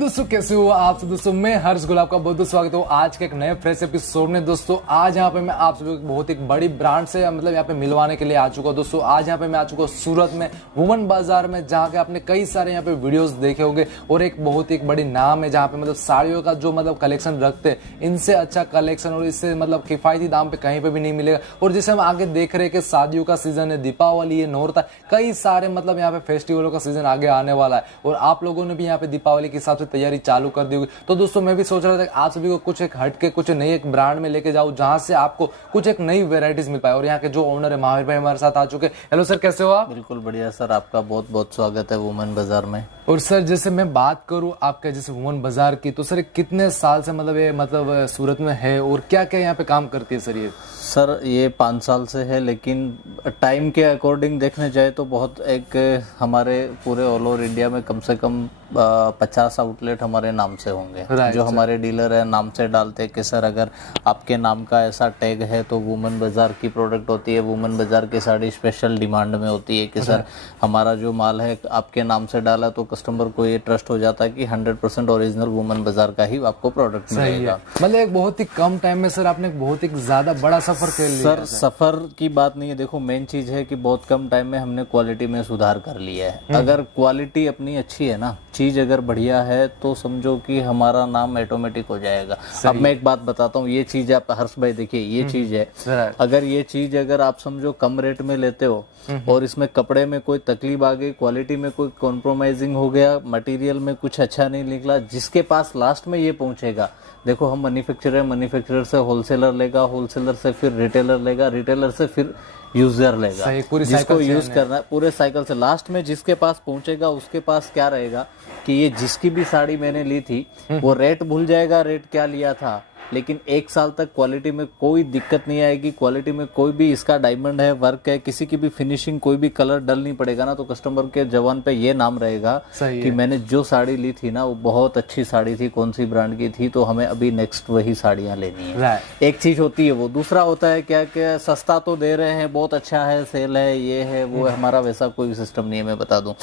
दोस्तों कैसे हो आप सब दोस्तों, मैं हर्ष गुलाब का बहुत बहुत स्वागत हो आज के एक नए फ्रेश एपिसोड में। दोस्तों आज यहाँ पे मैं आप सभी को बहुत एक बड़ी ब्रांड से मतलब यहाँ पे मिलवाने के लिए आ चुका हूँ। दोस्तों आज यहाँ पे मैं आ चुका हूँ सूरत में वुमन बाजार में, जहाँ के आपने कई सारे यहाँ पे वीडियोस देखे होंगे और एक बहुत एक बड़ी नाम है जहाँ पे मतलब साड़ियों का जो मतलब कलेक्शन रखते हैं, इनसे अच्छा कलेक्शन और इससे मतलब किफायती दाम पे कहीं पे भी नहीं मिलेगा। और जैसे हम आगे देख रहे हैं कि शादियों का सीजन है, दीपावली है, नौरता, कई सारे मतलब यहाँ पे फेस्टिवलों का सीजन आगे आने वाला है और आप लोगों ने भी यहाँ पे दीपावली के हिसाब से तैयारी चालू कर दी होगी। तो दोस्तों मैं भी सोच रहा था कि आप सभी को कुछ एक हट के कुछ नई एक ब्रांड में लेके जाऊं जहां से आपको कुछ एक नई वेराइटीज मिल पाए। और यहाँ के जो ओनर है महावीर भाई हमारे साथ आ चुके हैं। हेलो सर, कैसे हो आप? बिल्कुल बढ़िया सर, आपका बहुत बहुत स्वागत है वुमन बाजार में। और सर जैसे मैं बात करूं आपके जैसे वुमन बाजार की, तो सर कितने साल से मतलब ये मतलब सूरत में है और क्या क्या यहाँ पे काम करती है सर ये? सर ये 5 साल से है, लेकिन टाइम के अकॉर्डिंग देखने जाए तो बहुत एक हमारे पूरे ऑल ओवर इंडिया में कम से कम 50 आउटलेट हमारे नाम से होंगे। जो हमारे डीलर है नाम से डालते हैं कि सर अगर आपके नाम का ऐसा टैग है तो वुमन बाजार की प्रोडक्ट होती है, वुमन बाजार की साड़ी स्पेशल डिमांड में होती है कि सर हमारा जो माल है आपके नाम से डाला, तो कस्टमर को ये ट्रस्ट हो जाता है कि 100% ओरिजिनल वुमन बाजार का ही आपको प्रोडक्ट मिलेगा। मतलब एक बहुत ही कम टाइम में सर आपने बहुत ही ज्यादा बड़ा सफर खेल लिया। सर सफर की बात नहीं है, देखो मेन चीज है कि बहुत कम टाइम में हमने क्वालिटी में सुधार कर लिया है। अगर क्वालिटी अपनी अच्छी है ना, चीज अगर बढ़िया है, तो समझो कि हमारा नाम ऑटोमेटिक हो जाएगा। अब मैं एक बात बताता हूँ, ये चीज आप हर्ष भाई देखिए, ये चीज है, अगर ये चीज अगर आप समझो कम रेट में लेते हो और इसमें कपड़े में कोई तकलीफ आ गई, क्वालिटी में कोई कॉम्प्रोमाइजिंग हो गया, मटेरियल में कुछ अच्छा नहीं निकला, जिसके पास लास्ट में ये पहुंचेगा, देखो हम मैन्युफैक्चरर से होलसेलर लेगा, होलसेलर से फिर रिटेलर लेगा, रिटेलर से फिर यूजर लेगा, जिसको यूज करना है पूरे साइकिल से, लास्ट में जिसके पास पहुंचेगा उसके पास क्या रहेगा कि ये जिसकी भी साड़ी मैंने ली थी वो रेट भूल जाएगा, रेट क्या लिया था, लेकिन 1 साल तक क्वालिटी में कोई दिक्कत नहीं आएगी। क्वालिटी में कोई भी इसका डायमंड है, वर्क है, किसी की भी फिनिशिंग, कोई भी कलर डल नहीं पड़ेगा ना, तो कस्टमर के जवान पे ये नाम रहेगा कि मैंने जो साड़ी ली थी ना वो बहुत अच्छी साड़ी थी, कौन सी ब्रांड की थी, तो हमें अभी नेक्स्ट वही साड़ियां लेनी है। एक चीज होती है वो। दूसरा होता है क्या क्या सस्ता तो दे रहे हैं, बहुत अच्छा है, सेल है, ये है वो है, हमारा वैसा कोई सिस्टम नहीं है। मैं बता दूं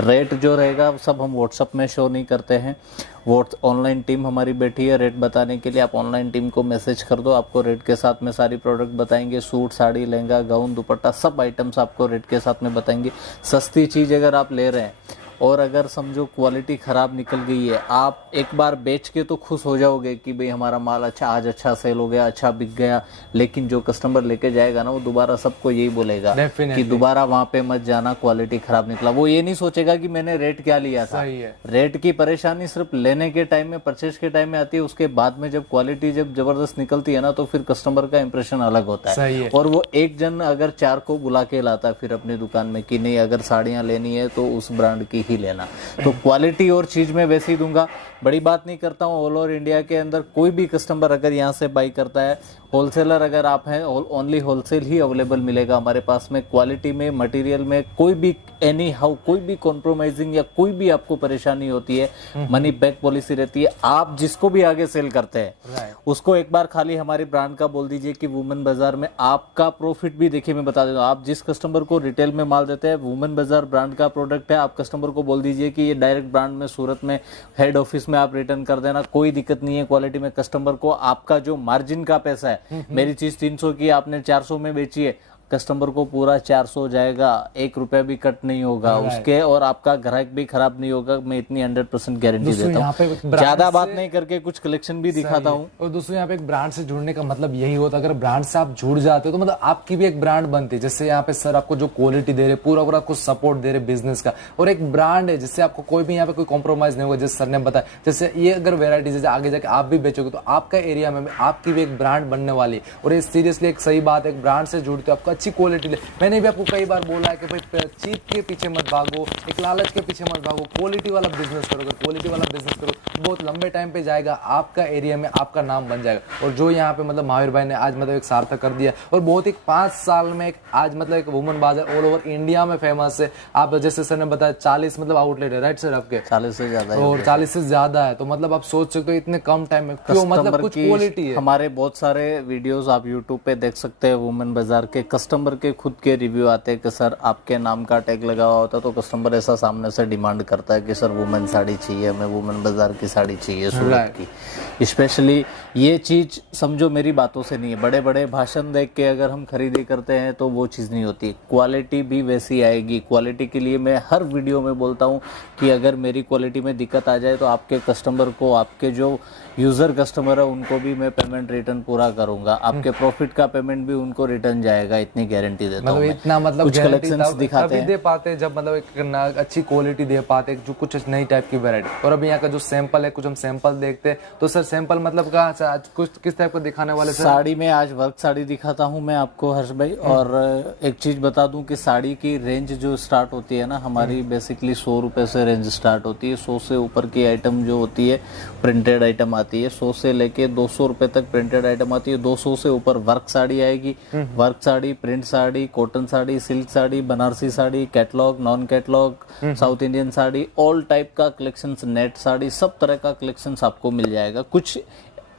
रेट जो रहेगा सब हम व्हाट्सएप में शो नहीं करते हैं। वो ऑनलाइन टीम हमारी बैठी है रेट बताने के लिए, आप ऑनलाइन टीम को मैसेज कर दो, आपको रेट के साथ में सारी प्रोडक्ट बताएंगे। सूट, साड़ी, लहंगा, गाउन, दुपट्टा, सब आइटम्स आपको रेट के साथ में बताएंगे। सस्ती चीज़ अगर आप ले रहे हैं और अगर समझो क्वालिटी खराब निकल गई है, आप एक बार बेच के तो खुश हो जाओगे कि भाई हमारा माल अच्छा, आज अच्छा सेल हो गया, अच्छा बिक गया, लेकिन जो कस्टमर लेके जाएगा ना वो दोबारा सबको यही बोलेगा कि दोबारा वहां पे मत जाना, क्वालिटी खराब निकला। वो ये नहीं सोचेगा कि मैंने रेट क्या लिया था। रेट की परेशानी सिर्फ लेने के टाइम में, परचेज के टाइम में आती है, उसके बाद में जब क्वालिटी जब जबरदस्त निकलती है ना, तो फिर कस्टमर का इंप्रेशन अलग होता है। और वो एक जन अगर 4 को बुला के लाता है फिर अपनी दुकान में कि नहीं अगर साड़ियां लेनी है तो उस ब्रांड की ही लेना। तो क्वालिटी और चीज में वैसे ही दूंगा, बड़ी बात नहीं करता हूँ। ऑल ओवर इंडिया के अंदर कोई भी कस्टमर अगर यहाँ से बाई करता है, होलसेलर अगर आप हैं, ओनली होलसेल ही अवेलेबल मिलेगा हमारे पास में। क्वालिटी में, मटेरियल में कोई भी एनी हाउ कोई भी कॉम्प्रोमाइजिंग या कोई भी आपको परेशानी होती है, मनी बैक पॉलिसी रहती है। आप जिसको भी आगे सेल करते हैं उसको एक बार खाली हमारी ब्रांड का बोल दीजिए कि वुमन बाजार में आपका प्रॉफिट भी देखिए, मैं बता देता हूँ, आप जिस कस्टमर को रिटेल में माल देते हैं, वुमन बाजार ब्रांड का प्रोडक्ट है, आप कस्टमर को बोल दीजिए कि ये डायरेक्ट ब्रांड में सूरत में हेड ऑफिस में आप रिटर्न कर देना, कोई दिक्कत नहीं है। क्वालिटी में कस्टमर को आपका जो मार्जिन का पैसा है, मेरी चीज 300 की आपने 400 में बेची है, कस्टमर को पूरा 400 जाएगा, 1 रुपया भी कट नहीं होगा उसके, और आपका ग्राहक भी खराब नहीं होगा। मैं इतनी 100% गारंटी देता हूँ। ज्यादा बात नहीं करके कुछ कलेक्शन भी दिखाता हूँ। और दोस्तों यहाँ पे एक ब्रांड से जुड़ने का मतलब यही होता है, अगर ब्रांड से आप जुड़ जाते हो तो मतलब आपकी भी एक ब्रांड बनती है। जैसे यहाँ पे सर आपको जो क्वालिटी दे रहे, पूरा पूरा आपको सपोर्ट दे रहे बिजनेस का, और एक ब्रांड है जिससे आपको कोई भी यहाँ पे कोई कॉम्प्रोमाइज नहीं होगा। जैसे सर ने बताया, जैसे ये अगर वेरायटी जैसे आगे जाके आप भी बेचोगे तो आपका एरिया में आपकी भी एक ब्रांड बनने वाली है। और ये सीरियसली एक सही बात है, एक ब्रांड से जुड़ते हो आपको अच्छी क्वालिटी ले। मैंने भी आपको कई बार बोला है कि भाई चीप के पीछे मत भागो, एक लालच के पीछे मत भागो, क्वालिटी वाला बिजनेस करो। क्वालिटी वाला बिजनेस करो बहुत लंबे टाइम पे जाएगा, आपका एरिया में आपका नाम बन जाएगा। और जो यहाँ पे मतलब महावीर भाई ने आज मतलब एक सार्थक कर दिया, और बहुत ही 5 साल में एक आज मतलब एक वुमन बाजार ऑल ओवर इंडिया में फेमस है। आप जैसे सर ने बताया 40 मतलब आउटलेट है, राइट सर आपके? 40 से ज्यादा, और 40 से ज्यादा है, तो मतलब आप सोच सकते हो इतने कम टाइम में क्यों, मतलब कुछ क्वालिटी है। हमारे बहुत सारे वीडियोस आप यूट्यूब पे देख सकते हैं वुमन बाजार के, कस्टमर के खुद के रिव्यू आते हैं कि सर आपके नाम का टैग लगा हुआ होता है, तो कस्टमर ऐसा सामने से डिमांड करता है कि सर वुमेन साड़ी चाहिए, हमें वुमेन बाजार की साड़ी चाहिए सूरत की। स्पेशली ये चीज़ समझो मेरी बातों से नहीं है, बड़े बड़े भाषण देख के अगर हम खरीदी करते हैं तो वो चीज़ नहीं होती। क्वालिटी भी वैसी आएगी। क्वालिटी के लिए मैं हर वीडियो में बोलता हूँ कि अगर मेरी क्वालिटी में दिक्कत आ जाए तो आपके कस्टमर को, आपके जो यूज़र कस्टमर है उनको भी मैं पेमेंट रिटर्न पूरा करूंगा, आपके प्रॉफिट का पेमेंट भी उनको रिटर्न जाएगा, इतनी गारंटी देता हूं। इतना मतलब कुछ कलेक्शंस दिखाते हैं, दे पाते हैं जब मतलब एक अच्छी क्वालिटी दे पाते हैं, जो कुछ नई टाइप की वैरायटी। और अभी यहाँ का जो सैंपल है, कुछ हम सैंपल देखते हैं, तो सर सैंपल मतलब कहाँ कुछ किस टाइप का दिखाने वाले सर? साड़ी में आज वर्क साड़ी दिखाता हूँ मैं आपको हर्ष भाई। और एक चीज बता दूं कि साड़ी की रेंज जो स्टार्ट होती है ना हमारी, बेसिकली 100 रुपए से रेंज स्टार्ट होती है। 100 से ऊपर की आइटम जो होती है प्रिंटेड आइटम आती है, 100 से लेके 200 रुपए तक प्रिंटेड आइटम आती है। 200 से ऊपर वर्क साड़ी आएगी, work sari, print sari, cotton sari, silk sari, Banarasi sari, catalogue, non catalogue, south Indian sari, all type का कलेक्शंस, नेट साड़ी, सब तरह का कलेक्शंस आपको मिल जाएगा। कुछ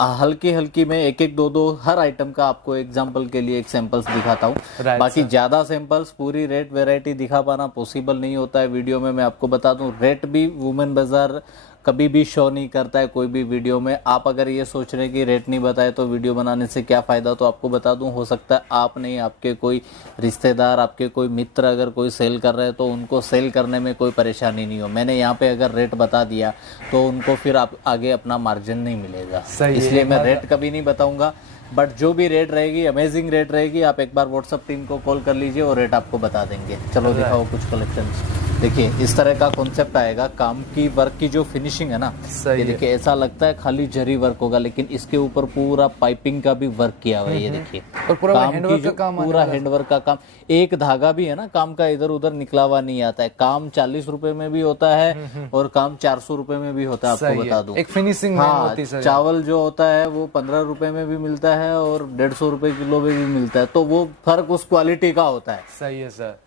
हल्की हल्की में एक एक दो हर आइटम का आपको एग्जांपल के लिए एक सैंपल्स दिखाता हूँ। बाकी ज्यादा सैंपल्स पूरी रेट वैरायटी दिखा पाना पॉसिबल नहीं होता है वीडियो में। मैं आपको बता दूं रेट भी वुमेन बाजार कभी भी शो नहीं करता है कोई भी वीडियो में। आप अगर ये सोच रहे हैं कि रेट नहीं बताए तो वीडियो बनाने से क्या फ़ायदा, तो आपको बता दूं हो सकता है आप नहीं, आपके कोई रिश्तेदार, आपके कोई मित्र अगर कोई सेल कर रहे हैं तो उनको सेल करने में कोई परेशानी नहीं हो। मैंने यहाँ पे अगर रेट बता दिया तो उनको फिर आप आगे अपना मार्जिन नहीं मिलेगा, इसलिए मैं रेट कभी नहीं बताऊँगा। बट जो भी रेट रहेगी, अमेजिंग रेट रहेगी, आप एक बार व्हाट्सअप टीम को कॉल कर लीजिए और रेट आपको बता देंगे। चलो दिखाओ कुछ कलेक्शंस। देखिए इस तरह का कॉन्सेप्ट आएगा। काम की वर्क की जो फिनिशिंग है ना, ये देखिए ऐसा लगता है खाली जरी वर्क होगा, लेकिन इसके ऊपर पूरा पाइपिंग का भी वर्क किया हुआ है। ये देखिए और पूरा काम हैंडवर्क की जो का काम, पूरा हैंडवर्क का काम, एक धागा भी है ना काम का इधर उधर निकला हुआ नहीं आता है। काम 40 रुपए में भी होता है और काम 400 रुपए में भी होता है, आपको बता दूं। एक फिनिशिंग हाँ, चावल जो होता है वो 15 रुपए में भी मिलता है और 150 रुपए किलो में भी मिलता है, तो वो फर्क उस क्वालिटी का होता है। सही है सर।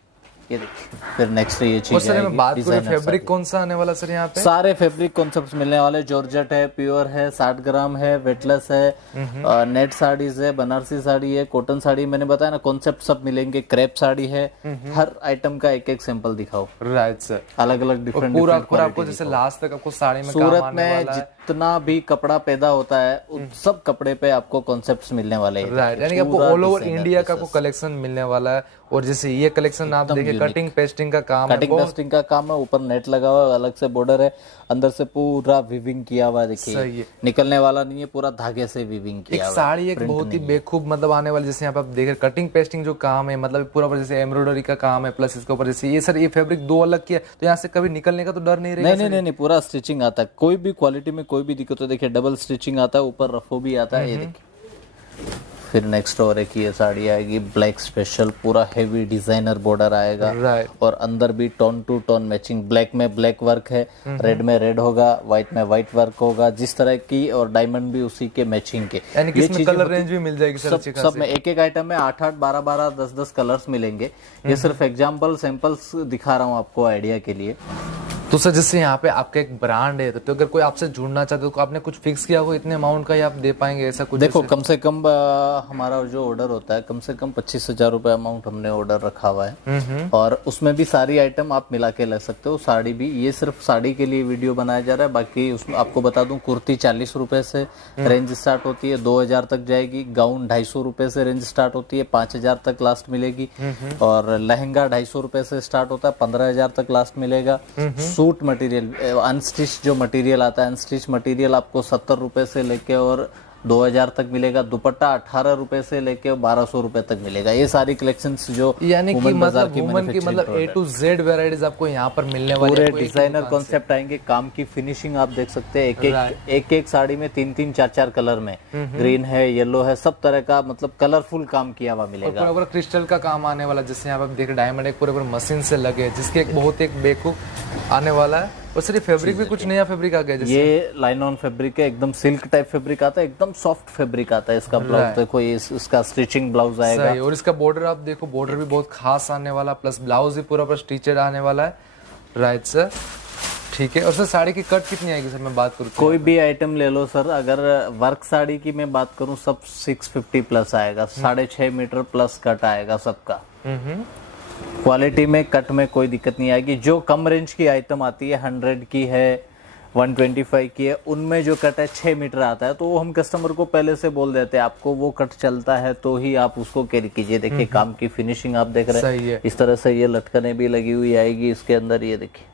ये देखिए फिर नेक्स्ट ये चीज सर मैं बात करूं फैब्रिक कौन सा आने वाला सर यहाँ पे? सारे फैब्रिक कॉन्सेप्ट्स मिलने वाले। जॉर्जेट है, प्योर है, 60 ग्राम है, वेटलेस है, नेट साड़ीज है, बनारसी साड़ी है, कॉटन साड़ी, मैंने बताया ना कॉन्सेप्ट सब मिलेंगे। क्रेप साड़ी है, हर आइटम का एक एक सैंपल दिखाओ। Right sir. अलग अलग डिफरेंट पूरा आपको जैसे लास्ट तक आपको साड़ी में सूरत में जितना भी कपड़ा पैदा होता है उन सब कपड़े पे आपको कॉन्सेप्ट्स मिलने वाले हैं। राइट, यानी कि आपको ऑल ओवर इंडिया का आपको कलेक्शन मिलने वाला है। और जैसे ये कलेक्शन आप देखिए, कटिंग पेस्टिंग का काम है, कटिंग पेस्टिंग का काम है, ऊपर नेट लगा हुआ है, अलग से बॉर्डर है, अंदर से पूरा वीविंग किया हुआ है। देखिए निकलने वाला नहीं है, पूरा धागे से वीविंग किया हुआ है। साड़ी एक बहुत ही बेखूब मतलब आने वाली, जैसे यहाँ पे आप देख रहे कटिंग पेस्टिंग जो काम है, मतलब पूरा जैसे एम्ब्रॉयडरी का काम है, प्लस इसके ऊपर जैसे ये सर ये फैब्रिक दो अलग किया, तो यहाँ से कभी निकलने का तो डर नहीं रहेगा? नहीं, पूरा स्टिचिंग आता है। कोई भी क्वालिटी में कोई भी दिक्कत हो, देखिए डबल स्टिचिंग आता है, ऊपर रफो भी आता है। ये देखिए फिर नेक्स्ट और एक ये साड़ी आएगी ब्लैक स्पेशल, पूरा हेवी डिजाइनर बॉर्डर आएगा। और अंदर भी tone to tone matching, black में ब्लैक वर्क है, रेड में रेड होगा, व्हाइट में व्हाइट वर्क होगा, जिस तरह की, और डायमंड भी उसी के मैचिंग के। यानी कि इसमें कलर रेंज भी मिल जाएगी सर? सब में एक एक आइटम में 8-8, 12-12, 10-10 कलर्स मिलेंगे। ये सिर्फ एग्जाम्पल सैंपल्स दिखा रहा हूँ आपको आइडिया के लिए। तो सर जैसे यहाँ पे आपका एक ब्रांड है, तो अगर कोई आपसे जुड़ना चाहते तो आपने कुछ फिक्स किया हो इतने अमाउंट का, या आप दे पाएंगे ऐसा कुछ? देखो कम से कम हमारा जो ऑर्डर होता है कम से कम 25,000 रुपए अमाउंट हमने ऑर्डर रखा हुआ है, और उसमें भी सारी आइटम आप मिला के लग सकते हो। साड़ी भी, ये सिर्फ साड़ी के लिए वीडियो बनाया जा रहा है। बाकी उसमें आपको बता दूं कुर्ती 40 रुपए से रेंज स्टार्ट होती है, 2,000 तक जाएगी। गाउन 250 रुपए से रेंज स्टार्ट होती है, 5,000 तक लास्ट मिलेगी। और लहंगा 250 रुपए से स्टार्ट होता है, 15,000 तक लास्ट मिलेगा। सूट मटेरियल अनस्टिच जो मटेरियल आता है, अनस्टिच मटेरियल आपको 70 रुपए से लेके और 2,000 तक मिलेगा। दुपट्टा 18 रुपए से लेके 1,200 रुपए तक मिलेगा। ये सारी कलेक्शंस जो यानी कि मतलब वुमेन की मतलब A to Z वैरायटीज आपको यहाँ पर मिलने वाली है। पूरे डिजाइनर कॉन्सेप्ट आएंगे। काम की फिनिशिंग आप देख सकते हैं, एक एक साड़ी में 3-3, 4-4 कलर में, ग्रीन है, येलो है, सब तरह का मतलब कलरफुल काम किया हुआ मिलेगा। पूरा क्रिस्टल का काम आने वाला, जैसे यहाँ पे देख डायमंड एक पूरे मशीन से लगे, जिसके एक बहुत एक बेकूफ आने वाला है। और सर ये फैब्रिक भी कुछ नया फैब्रिक आ गया, जैसे ये लाइन ऑन फैब्रिक है, एकदम सिल्क टाइप फैब्रिक आता है, एकदम सॉफ्ट फैब्रिक आता है। इसका ब्लाउज देखो, ये इसका स्टिचिंग ब्लाउज आएगा। और इसका बॉर्डर आप देखो, बॉर्डर भी बहुत खास आने वाला, प्लस ब्लाउज भी पूरा स्टिचेड आने वाला है। Right sir. ठीक है। और सर साड़ी की कट कितनी आएगी सर, मैं बात करूँ तो? कोई भी आइटम ले लो सर, अगर वर्क साड़ी की मैं बात करूं सब 650 प्लस आएगा, 6.5 मीटर प्लस कट आएगा सबका। क्वालिटी में कट में कोई दिक्कत नहीं आएगी। जो कम रेंज की आइटम आती है 100 की है 125 की है, उनमें जो कट है 6 मीटर आता है, तो वो हम कस्टमर को पहले से बोल देते हैं आपको वो कट चलता है तो ही आप उसको कैरी कीजिए। देखिए काम की फिनिशिंग आप देख रहे सही हैं, है। इस तरह से ये लटकने भी लगी हुई आएगी इसके अंदर। ये देखिए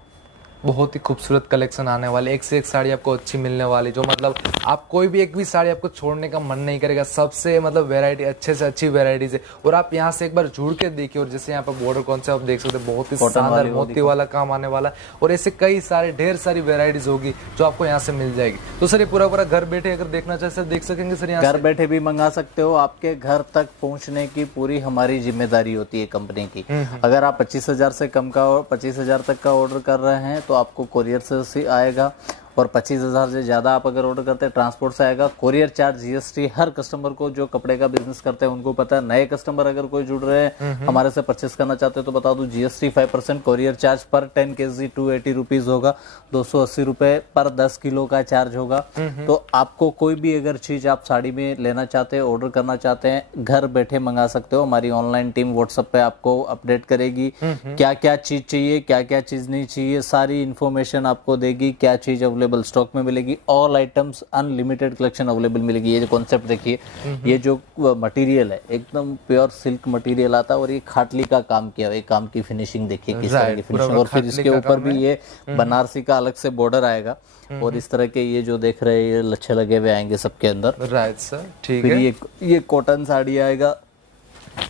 बहुत ही खूबसूरत कलेक्शन आने वाले, एक से एक साड़ी आपको अच्छी मिलने वाली, जो मतलब आप कोई भी एक भी साड़ी आपको छोड़ने का मन नहीं करेगा। सबसे मतलब वैरायटी अच्छे से अच्छी वैरायटीज है। और आप यहाँ से एक बार जुड़ के देखिए, और जैसे यहाँ पर बॉर्डर कॉन्सेप्ट आप देख सकते हैं, बहुत ही शानदार मोती वाला काम आने वाला है। और ऐसे कई सारे ढेर सारी वैरायटीज होगी जो आपको यहाँ से मिल जाएगी। तो सर ये पूरा पूरा घर बैठे अगर देखना चाहे सर देख सकेंगे सर? यहाँ घर बैठे भी मंगा सकते हो, आपके घर तक पहुंचने की पूरी हमारी जिम्मेदारी होती है कंपनी की। अगर आप 25,000 से कम का 25,000 तक का ऑर्डर कर रहे हैं तो आपको कोरियर से आएगा, और 25,000 से ज़्यादा आप अगर ऑर्डर करते हैं ट्रांसपोर्ट से आएगा। कोरियर चार्ज जीएसटी हर कस्टमर को जो कपड़े का बिजनेस करते हैं उनको पता है। नए कस्टमर अगर कोई जुड़ रहे हैं हमारे से परचेस करना चाहते हैं तो बता दूं जीएसटी 5%, कोरियर चार्ज पर 10 kg 280 रुपीज़ होगा, 280 रुपये पर 10 किलो का चार्ज होगा। तो आपको कोई भी अगर चीज़ आप साड़ी में लेना चाहते हैं, ऑर्डर करना चाहते हैं, घर बैठे मंगा सकते हो। हमारी ऑनलाइन टीम व्हाट्सएप पे आपको अपडेट करेगी, क्या क्या चीज़ चाहिए क्या क्या चीज़ नहीं चाहिए, सारी इन्फॉर्मेशन आपको देगी, क्या चीज़ अवेलेबल स्टॉक में मिलेगी। All items unlimited collection available मिलेगी। ये जो कॉन्सेप्ट देखिए, ये जो मटेरियल है एकदम प्योर सिल्क मटेरियल आता है, और ये खाटली का काम किया हुआ है। काम की फिनिशिंग देखिए किस तरह की फिनिशिंग, और फिर इसके ऊपर भी ये बनारसी का अलग से बॉर्डर आएगा, और इस तरह के ये जो देख रहे हैं ये लच्छे लगे हुए आएंगे सबके अंदर। राइट सर, ठीक फिर है। ये कॉटन साड़ी आएगा।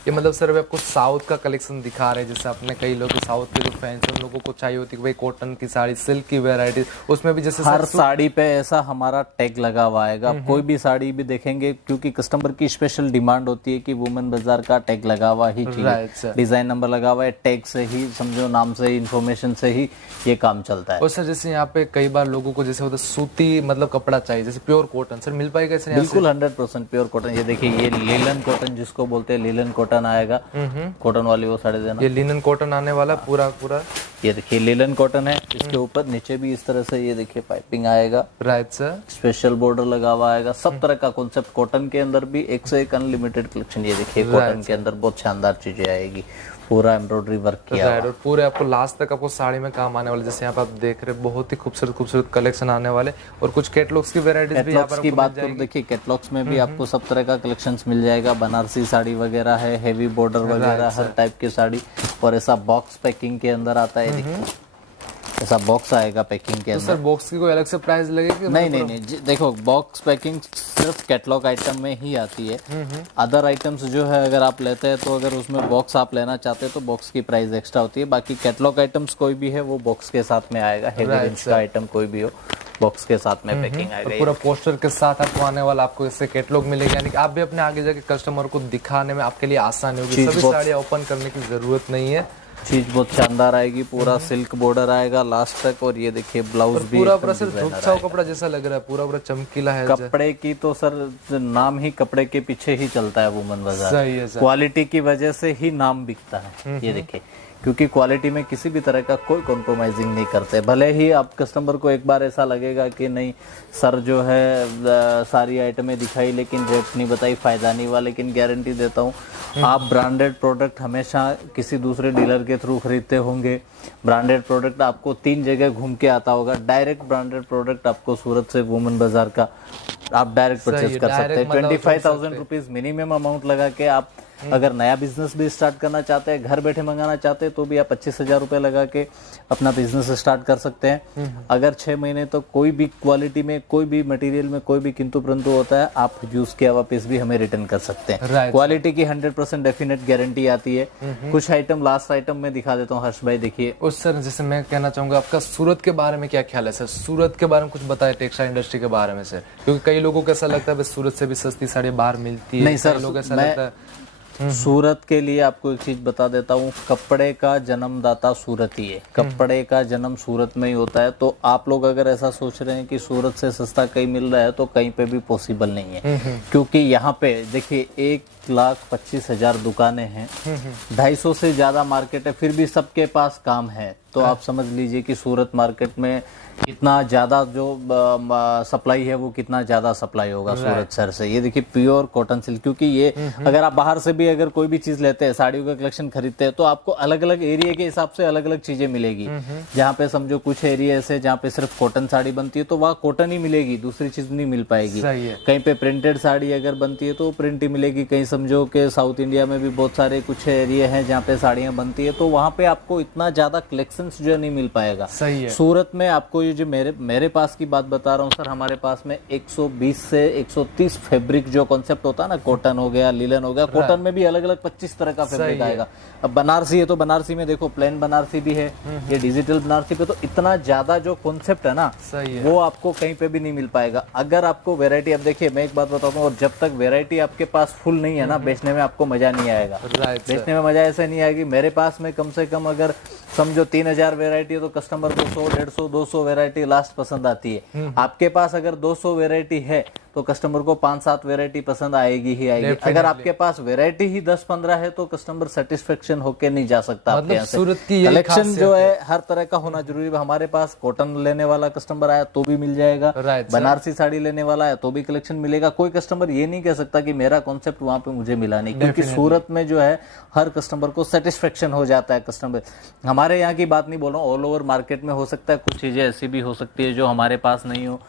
ये मतलब सर अभी आपको साउथ का कलेक्शन दिखा रहे हैं, जैसे आपने कई लोग साउथ के जो फैंस हैं उन लोगों को चाहिए होती है भाई कॉटन की साड़ी, सिल्क की वैरायटी, उसमें भी जैसे हर साड़ी पे ऐसा हमारा टैग लगा हुआ आएगा। आप कोई भी साड़ी भी देखेंगे, क्योंकि कस्टमर की स्पेशल डिमांड होती है कि वुमेन बाजार का टैग लगा हुआ ही चाहिए, डिजाइन नंबर लगा हुआ है, टैग से ही समझो, नाम से इन्फॉर्मेशन से ही ये काम चलता है। और सर जैसे यहाँ पे कई बार लोगों को जैसे होता है सूती मतलब कपड़ा चाहिए, जैसे प्योर कॉटन, सर मिल पाएगा सर? बिल्कुल 100% प्योर कॉटन। ये देखिए ये लिलन कॉटन जिसको बोलते हैं, लिलन कॉटन आएगा। कॉटन वाली वो साड़ी देना, ये लिनन कॉटन आने वाला पूरा पूरा। ये देखिए लिलन कॉटन है, इसके ऊपर नीचे भी इस तरह से ये देखिए पाइपिंग आएगा। राइट सर, स्पेशल बॉर्डर लगा हुआ आएगा। सब तरह का कॉन्सेप्ट कॉटन के अंदर भी एक से एक अनलिमिटेड कलेक्शन। ये देखिए कॉटन के अंदर बहुत शानदार चीजें आएगी, पूरा एम्ब्रॉयडरी वर्क किया है, और पूरे आपको लास्ट तक आपको साड़ी में काम आने वाले। जैसे यहाँ पे आप देख रहे हैं बहुत ही खूबसूरत खूबसूरत कलेक्शन आने वाले, और कुछ कैटलॉग्स की वैरायटीज भी यहाँ पर की बात करूँ, देखिए कैटलॉग्स में भी आपको सब तरह का कलेक्शंस मिल जाएगा। बनारसी साड़ी वगैरह है, हेवी बॉर्डर वगैरह हर टाइप की साड़ी, और ऐसा बॉक्स पैकिंग के अंदर आता है। देखिए ऐसा बॉक्स आएगा पैकिंग के अंदर। सर बॉक्स की कोई अलग से प्राइस लगेगी? नहीं, देखो बॉक्स पैकिंग सिर्फ कैटलॉग आइटम में ही आती है। अदर आइटम्स जो है अगर आप लेते हैं तो अगर उसमें बॉक्स आप लेना चाहते हैं तो बॉक्स की प्राइस एक्स्ट्रा होती है। बाकी कैटलॉग आइटम्स कोई भी है वो बॉक्स के साथ में आएगा। हेवी रेंज का आइटम कोई भी हो बॉक्स के साथ में पैकिंग आएगा। पूरा पोस्टर के साथ आपको आने वाला, आपको इससे कैटलॉग मिलेगा, यानी कि आप भी अपने आगे जाके कस्टमर को दिखाने में आपके लिए आसानी होगी। सभी साड़ियाँ ओपन करने की जरूरत नहीं है। चीज बहुत शानदार आएगी, पूरा सिल्क बॉर्डर आएगा लास्ट तक, और ये देखिए ब्लाउज भी पूरा पूरा सर धूप कपड़ा जैसा लग रहा है, पूरा पूरा चमकीला है। कपड़े की तो सर नाम ही कपड़े के पीछे ही चलता है वुमन बाजार। सही है सर, क्वालिटी की वजह से ही नाम बिकता है। ये देखिए क्योंकि क्वालिटी में किसी भी तरह का कोई कॉम्प्रोमाइजिंग नहीं करते। भले ही आप कस्टमर को एक बार ऐसा लगेगा कि नहीं सर जो है सारी आइटमें दिखाई लेकिन रेट नहीं बताई, फायदा नहीं हुआ, लेकिन गारंटी देता हूँ आप ब्रांडेड प्रोडक्ट हमेशा किसी दूसरे डीलर के थ्रू खरीदते होंगे। ब्रांडेड प्रोडक्ट आपको 3 जगह घूम के आता होगा। डायरेक्ट ब्रांडेड प्रोडक्ट आपको सूरत से वुमन बाजार का आप डायरेक्ट परचेज कर सकते हैं। 25,000 रुपीज मिनिमम अमाउंट लगा के आप अगर नया बिजनेस भी स्टार्ट करना चाहते हैं, घर बैठे मंगाना चाहते हैं, तो भी आप 25,000 रुपए लगा के अपना बिजनेस स्टार्ट कर सकते हैं। अगर 6 महीने तो कोई भी क्वालिटी में, कोई भी मटेरियल में कोई भी किंतु परंतु होता है, आप यूज किया वापस भी हमें रिटर्न कर सकते हैं। क्वालिटी की 100% डेफिनेट गारंटी आती है। कुछ आइटम लास्ट आइटम में दिखा देता हूँ हर्ष भाई, देखिए। उस सर जैसे मैं कहना चाहूंगा आपका सूरत के बारे में क्या ख्याल है सर? सूरत के बारे में कुछ बताए टेक्सटाइल इंडस्ट्री के बारे में सर, क्योंकि कई लोगों को ऐसा लगता है सूरत से भी सस्ती साड़ी बाहर मिलती है। नहीं सर, लोग ऐसा लगता है। सूरत के लिए आपको एक चीज बता देता हूँ, कपड़े का जन्मदाता सूरत ही है। कपड़े का जन्म सूरत में ही होता है। तो आप लोग अगर ऐसा सोच रहे हैं कि सूरत से सस्ता कहीं मिल रहा है तो कहीं पे भी पॉसिबल नहीं है। क्योंकि यहाँ पे देखिए 1,25,000 दुकानें हैं, 250 से ज्यादा मार्केट है, फिर भी सबके पास काम है। तो आप समझ लीजिए कि सूरत मार्केट में कितना ज़्यादा जो सप्लाई है वो कितना ज़्यादा सप्लाई होगा सूरत शहर से। ये देखिए प्योर कॉटन सिल्क, क्योंकि ये अगर आप बाहर से भी अगर कोई भी चीज़ लेते हैं, साड़ियों का कलेक्शन खरीदते हैं, तो आपको अलग अलग एरिया के हिसाब से अलग अलग चीज़ें मिलेगी। जहाँ पे समझो कुछ एरिया ऐसे जहाँ पे सिर्फ कॉटन साड़ी बनती है तो वहाँ कॉटन ही मिलेगी, दूसरी चीज़ नहीं मिल पाएगी। कहीं पे प्रिंटेड साड़ी अगर बनती है तो प्रिंट ही मिलेगी। कहीं समझो कि साउथ इंडिया में भी बहुत सारे कुछ एरिया हैं जहाँ पे साड़ियाँ बनती है, तो वहाँ पे आपको इतना ज़्यादा कलेक्शन जो है नहीं मिल पाएगा। सूरत में आपको ये जो मेरे पास की बात बता रहा हूँ सर, हमारे पास में 120 से 130 फैब्रिक जो कॉन्सेप्ट होता है ना, कॉटन हो गया, लिलन हो गया, कॉटन में भी अलग अलग 25 तरह का फैब्रिक आएगा। अब बनारसी है तो बनारसी में देखो प्लेन बनारसी भी है, ये डिजिटल बनारसी पे, तो इतना ज्यादा जो कॉन्सेप्ट है ना वो आपको कहीं पे भी नहीं मिल पाएगा। अगर आपको वेरायटी, अब देखिए मैं एक बात बताता हूँ, और जब तक वेरायटी आपके पास फुल नहीं है ना, बेचने में आपको मजा नहीं आएगा। बेचने में मजा ऐसे नहीं आएगी। मेरे पास में कम से कम अगर समझो 3000 वेरायटी है तो कस्टमर को 100, 150, 200 वेरायटी लास्ट पसंद आती है। आपके पास अगर 200 वेरायटी है तो कस्टमर को 5-7 वेरायटी पसंद आएगी ही आएगी। अगर आपके पास वेरायटी ही 10-15 है तो कस्टमर सेटिस्फेक्शन होके नहीं जा सकता। आपके यहाँ से कलेक्शन जो है हर तरह का होना जरूरी है। हमारे पास कॉटन लेने वाला कस्टमर आया तो भी मिल जाएगा, बनारसी साड़ी लेने वाला है तो भी कलेक्शन मिलेगा। कोई कस्टमर ये नहीं कह सकता कि मेरा कॉन्सेप्ट वहां पे मुझे मिला नहीं, क्योंकि सूरत में जो है हर कस्टमर को सेटिस्फेक्शन हो जाता है। कस्टमर हमारे यहाँ की बात नहीं बोल रहा हूँ, ऑल ओवर मार्केट में हो सकता है कुछ चीजें ऐसी भी हो सकती है जो हमारे पास नहीं हो,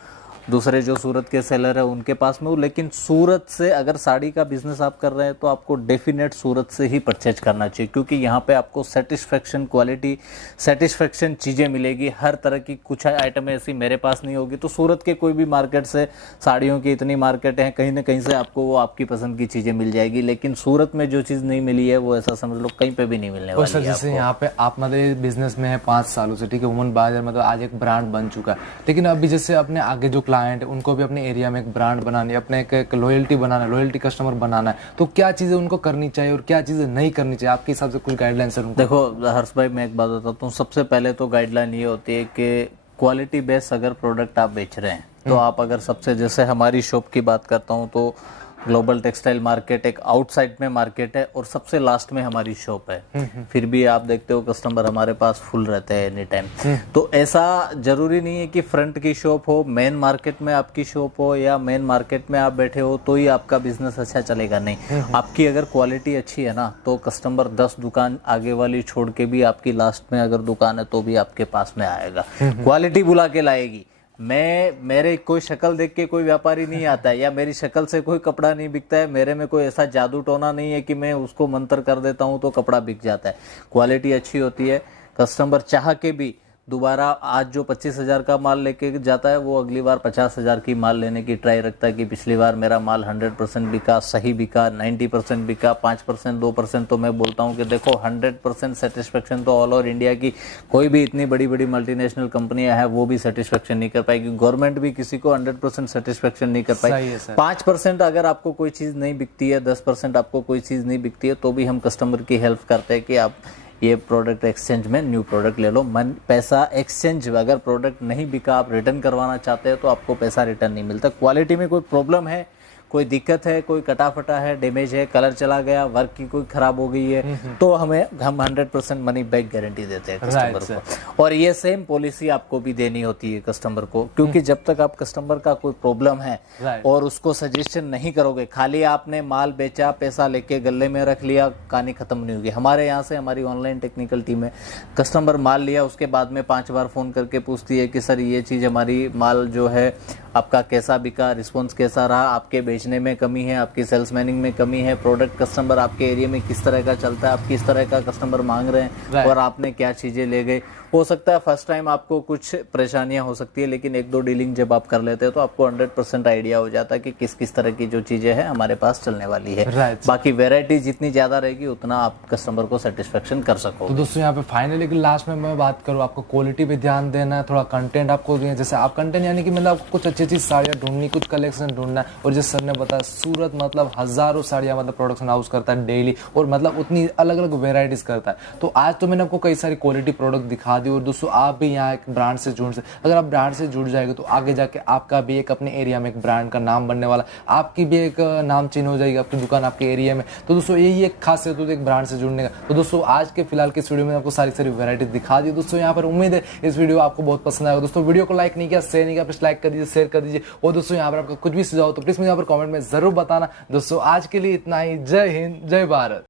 दूसरे जो सूरत के सेलर है उनके पास में हो। लेकिन सूरत से अगर साड़ी का बिजनेस आप कर रहे हैं तो आपको डेफिनेट सूरत से ही परचेज करना चाहिए, क्योंकि यहाँ पे आपको सेटिस्फेक्शन क्वालिटी, सेटिस्फेक्शन चीज़ें मिलेगी। हर तरह की कुछ आइटम ऐसी मेरे पास नहीं होगी। तो सूरत के कोई भी मार्केट से, साड़ियों की इतनी मार्केट है, कहीं ना कहीं से आपको वो आपकी पसंद की चीज़ें मिल जाएगी। लेकिन सूरत में जो चीज़ नहीं मिली है वो ऐसा समझ लो कहीं पे भी नहीं मिलने वाली है। जैसे यहाँ पे आप मतलब बिजनेस में है 5 सालों से, ठीक है, वुमन बाजार मतलब आज एक ब्रांड बन चुका है, लेकिन अभी जैसे अपने आगे जो क्लाइंट है उनको भी अपने एरिया में एक ब्रांड बनानी है, अपने एक लॉयल्टी बनाना है, लॉयल्टी कस्टमर बनाना है, तो क्या चीजें उनको करनी चाहिए और क्या चीजें नहीं करनी चाहिए आपके हिसाब से? कुछ गाइडलाइंस है उनको? देखो हर्ष भाई, मैं एक बात बताता हूँ। सबसे पहले तो गाइडलाइन ये होती है कि क्वालिटी बेस्ड अगर प्रोडक्ट आप बेच रहे हैं तो आप अगर सबसे, जैसे हमारी शॉप की बात करता हूँ तो ग्लोबल टेक्सटाइल मार्केट एक आउटसाइड में मार्केट है और सबसे लास्ट में हमारी शॉप है। फिर भी आप देखते हो कस्टमर हमारे पास फुल रहते हैं एनी टाइम। तो ऐसा जरूरी नहीं है कि फ्रंट की शॉप हो, मेन मार्केट में आपकी शॉप हो या मेन मार्केट में आप बैठे हो तो ही आपका बिजनेस अच्छा चलेगा। नहीं, आपकी अगर क्वालिटी अच्छी है ना तो कस्टमर 10 दुकान आगे वाली छोड़ के भी आपकी लास्ट में अगर दुकान है तो भी आपके पास में आएगा। क्वालिटी बुला के लाएगी। मेरे कोई शक्ल देख के कोई व्यापारी नहीं आता है, या मेरी शक्ल से कोई कपड़ा नहीं बिकता है। मेरे में कोई ऐसा जादू टोना नहीं है कि मैं उसको मंत्र कर देता हूं तो कपड़ा बिक जाता है। क्वालिटी अच्छी होती है, कस्टमर चाह के भी दोबारा आज जो 25,000 का माल लेके जाता है वो अगली बार 50,000 की माल लेने की ट्राई रखता है कि पिछली बार मेरा माल 100% बिका, सही बिका, 90% बिका, 5% 2%। तो मैं बोलता हूँ कि देखो 100% सेटिस्फेक्शन तो ऑल ओवर इंडिया की कोई भी इतनी बड़ी बड़ी मल्टीनेशनल कंपनियां हैं वो भी सेटिस्फेक्शन नहीं कर पाएगी। गवर्नमेंट भी किसी को 100% सेटिस्फेक्शन नहीं कर पाएगी। 5% अगर आपको कोई चीज़ नहीं बिकती है, 10% आपको कोई चीज़ नहीं बिकती है तो भी हम कस्टमर की हेल्प करते हैं कि आप ये प्रोडक्ट एक्सचेंज में न्यू प्रोडक्ट ले लो। पैसा एक्सचेंज, अगर प्रोडक्ट नहीं बिका आप रिटर्न करवाना चाहते हैं तो आपको पैसा रिटर्न नहीं मिलता। क्वालिटी में कोई प्रॉब्लम है, कोई दिक्कत है, कोई कटा फटा है, डैमेज है, कलर चला गया, वर्क की कोई खराब हो गई है तो हम 100% मनी बैक गारंटी देते हैं कस्टमर को। और ये सेम पॉलिसी आपको भी देनी होती है कस्टमर को, क्योंकि जब तक आप कस्टमर का कोई प्रॉब्लम है और उसको सजेशन नहीं करोगे, खाली आपने माल बेचा, पैसा लेके गले में रख लिया, कहानी खत्म नहीं होगी। हमारे यहाँ से हमारी ऑनलाइन टेक्निकल टीम है, कस्टमर माल लिया उसके बाद में 5 बार फोन करके पूछती है कि सर ये चीज़ हमारी माल जो है आपका कैसा बिका, रिस्पॉन्स कैसा रहा, आपके बेचने में कमी है, आपकी सेल्स मैनिंग में कमी है, प्रोडक्ट कस्टमर आपके एरिया में किस तरह का चलता है, आप किस तरह का कस्टमर मांग रहे हैं और आपने क्या चीज़ें ले गए। हो सकता है फर्स्ट टाइम आपको कुछ परेशानियां हो सकती है, लेकिन 1-2 डीलिंग जब आप कर लेते हैं तो आपको 100% आइडिया हो जाता है कि किस किस तरह की जो चीज़ें हैं हमारे पास चलने वाली है। बाकी वेराइटी जितनी ज़्यादा रहेगी उतना आप कस्टमर को सेटिस्फेक्शन कर सको। तो दोस्तों यहाँ पे फाइनली लास्ट में मैं बात करूँ, आपको क्वालिटी पे ध्यान देना है, थोड़ा कंटेंट आपको, जैसे आप कंटेंट यानी कि मतलब आपको कुछ अच्छी चीज साड़ियाँ ढूंढनी, कुछ कलेक्शन ढूंढना है। और जैसे सर ने बताया सूरत मतलब हजारों साड़ियाँ मतलब प्रोडक्शन हाउस करता है डेली, और मतलब उतनी अलग अलग वेराइटीज करता है। तो आज तो मैंने आपको कई सारी क्वालिटी प्रोडक्ट दिखा दी और दोस्तों आप भी यहाँ एक ब्रांड से जुड़ सकते। अगर आप ब्रांड से जुड़ जाएंगे तो आगे जाके आपका भी एक अपने एरिया में एक ब्रांड का नाम बनने वाला, आपकी भी एक नाम चिन्ह हो जाएगी आपकी दुकान आपके एरिया में। तो दोस्तों यही एक खासियत होती है एक ब्रांड से जुड़ने का। तो दोस्तों आज के फिलहाल के इस वीडियो में आपको सारी वैरायटी दिखा दी दोस्तों। यहाँ पर उम्मीद है इस वीडियो आपको बहुत पसंद आएगा। दोस्तों वीडियो को लाइक नहीं किया, शेयर नहीं किया, प्लीज लाइक कर दीजिए, शेयर कर दीजिए। और दोस्तों यहाँ पर आपका कुछ भी सुझाव तो प्लीज मुझे यहाँ पर कमेंट में जरूर बताना। दोस्तों आज के लिए इतना ही। जय हिंद, जय भारत।